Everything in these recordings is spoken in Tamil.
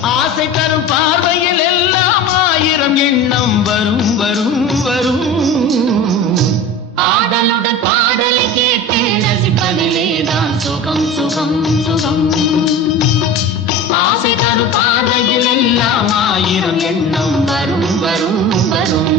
ஆசை தரும் பார்வையில் எல்லாம் ஆயிரம் எண்ணம் வரும் வரும் வரும். ஆடலுடன் பாடலை கேட்டு ரசிப்பதிலேதான் சுகம் சுகம் சுகம். ஆசை தரும் பார்வையில் எல்லாம் ஆயிரம் எண்ணம் வரும் வரும் வரும்.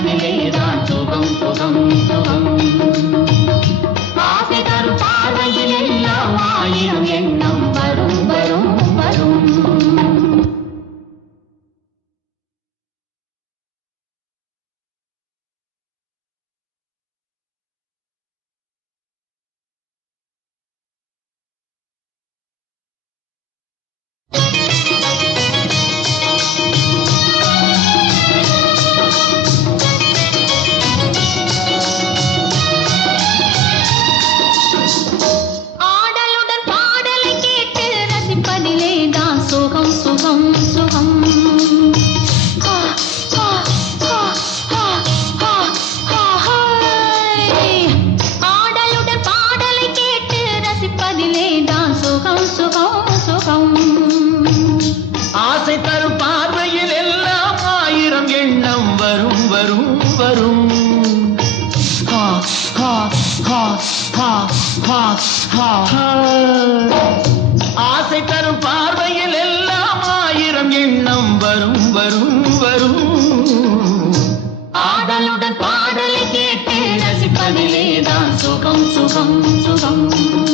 ரசிப்பதிலேதான் சுகம் சுகம் சுகம். ஆசை தரும் பார்வையில் எல்லாம் ஆயிரம் எண்ணம் வரும் வரும் வரும். ஹா ஹா ஹா ஹா ஹா ஹா. ஆசை தரும் பார்வையில் எல்லாம் ஆயிரம் எண்ணம் வரும் வரும் வரும். ஆடலுடன் பாடலை கேட்டு ரசிப்பதிலே தான் சுகம் சுகம் சுகம்.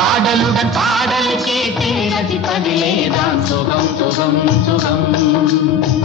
ஆடலுடன் பாடலை கேட்டு ரசிப்பதிலேதான் சுகம் சுகம் சுகம்